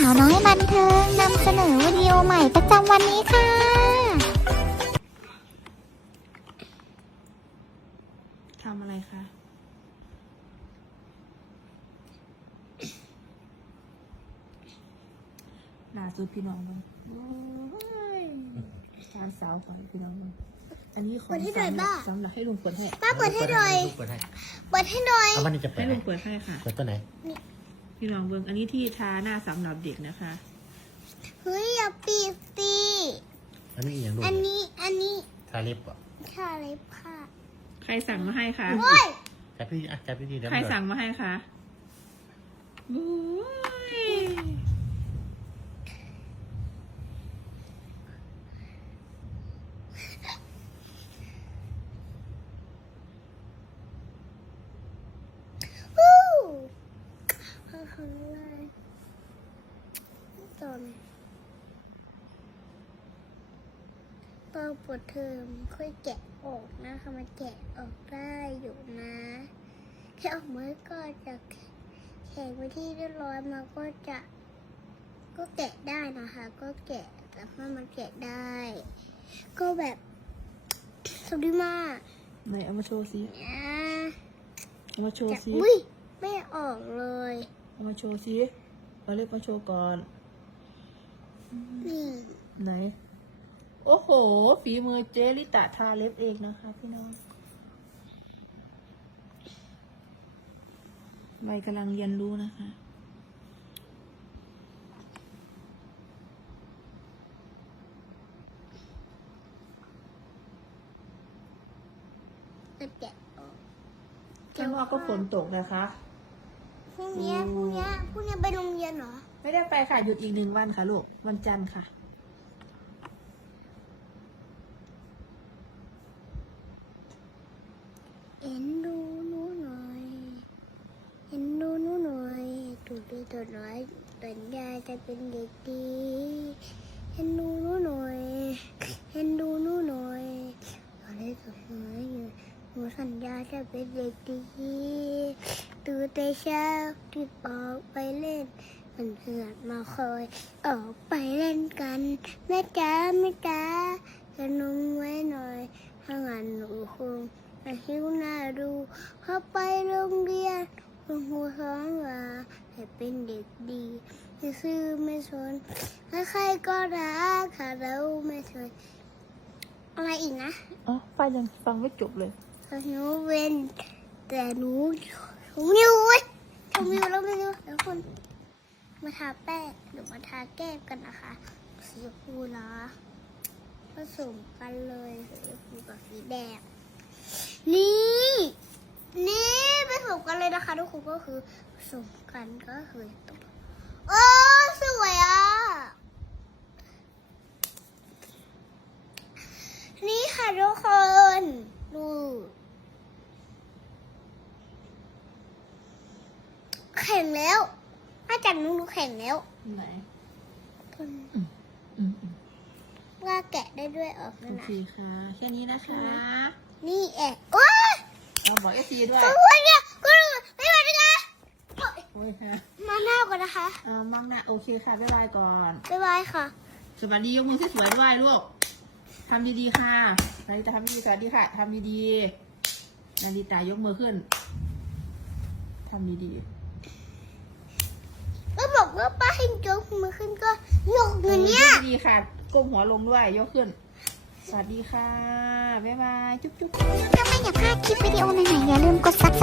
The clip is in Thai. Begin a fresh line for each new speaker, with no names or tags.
าวน้อยบันเทิงนำเสนอวิดีโอใหม่ประจำวันนี้ค่ะ
ทำอะไรคะล่าสุดพี่น้องมันจานสาวของพี่น้องมันอันนี้ของสำหรับให้ลุงเปิดให้
ป้าเปิดให้หน่อยเปิดให้หน่อย
เอาวันนี้จะเปิ
ให้
ด
ลุงเปิดให้ค่ะ
เปิดตัวไหน
พี่น้องเบิ้งอันนี้ที่ทาหน้าสำหรับเด็กนะคะ
เฮ้ยอย่าปีกสิ
อันนี้อีกอย่างดู
อันนี้
ทาเล็บอ่ะ
ชาเล็บค่ะ
ใครสั่งมาให้คะ
โอ้ย
จับพี่อ่ะจับพี่ดีเดี๋ยว
ใครสั่งมาให้คะโอ้ย
ฮู้ข้างล่างตอนเปิดเทอมค่อยแกะออกนะคะมันแกะออกได้อยู่นะแค่ออกมาก็จะแข็งไปที่เรียบร้อยมาก็แกะได้นะคะ ก็แกะแต่ว่ามันแกะได้ ก็แบบสวัสดีมาก
ไหนเอามาโชว์สิ
เนี่ย
เอามาโชว์สิ
อุ้ยไม่ออกเลย
เอามาโชว์สิเอาเล็บมาโชว์ก่อน
นี่
ไหนโอ้โหฝีมือเจลิตะทาเล็บเองนะคะพี่น้องใบกำลังเรียนรู้นะคะ
จะแกะออก
ข้างนอกก็ฝนตกนะคะ
พรุ่งนี้ไปโรงเรียนเหรอ
ไม่ได้ไปค่ะหยุดอีก1 วันค่ะลูกวันจันทร์ค่ะ
เอ็นดูหนูหน่อยเอ็นดูหนูหน่อยตัวดีตัวน้อยสัญญาจะเป็นเด็กดีเอ็นดูหนูหน่อยเอ็นดูหนูหน่อยตัวเล็กตัวน้อยหนูสัญญาจะเป็นเด็กดีตื่นแต่เช้ารีบออกไปเล่นมันเหือดมาคอยออกไปเล่นกันแม่จ๋าจะนุ่งไว้หน่อยถ้างั้นหนูคงหิวหน้าดูเข้าไปโรงเรียนคุณครูสอนว่าให้เป็นเด็กดีไม่ซื่อไม่สนใครๆก็รักค่ะเราไม่เคยอะไรอีกนะ
อ๋อป้ายังฟังไม่จบเลย
หนูเป็นแต่หนูอยู่เว้ยชมวิวแล้วไม่รู้เดี๋ยวคนมาทาแป้งหรือมาทาแก้มกันนะคะสีชมพูนะผสมกันเลยสีชมพูกับสีแดงนี่ผสมกันเลยนะคะทุกคนก็คือผสมกันก็คือต้องโอ้สวยอ่ะนี่ค่ะทุกคนดูแข่งแล้วอาจารย์นุ๊กแข่งแล้ว
ไหน
ว่าแกะได้ด้วยออก
โอ
นั่นนะ
เคค่ะแค่นี้นะคะ
นี่แอบโอ้ย
เราบอกFCด้วย
ตัวอ้วนเนี่ยก็ไม่มาด้วยนะ
โอ้ยค่ะ
มาหน้าก่อนนะคะ
มั่งนะโอเคค่ะบ๊ายบายก่อน
บ๊ายบายค่ะ
สวัสดียกมือสวยๆด้วยลูกทำดีๆค่ะนาริตาทำดีๆสวัสดีค่ะทำดีๆนาริตายกมือขึ้นทำดีๆ
ก็บอกว่าป้าให้ยกมือขึ้นก็ยกเงินเนี่ย
ดีค่ะก้มหัวลงด้วยยกขึ้น สวัสดีค่ะ บ๊ายบาย จุ๊บจุ๊บ
ถ้าไม่อยากพลาดคลิปวิดีโอใหม่ๆอย่าลืมกด subscribe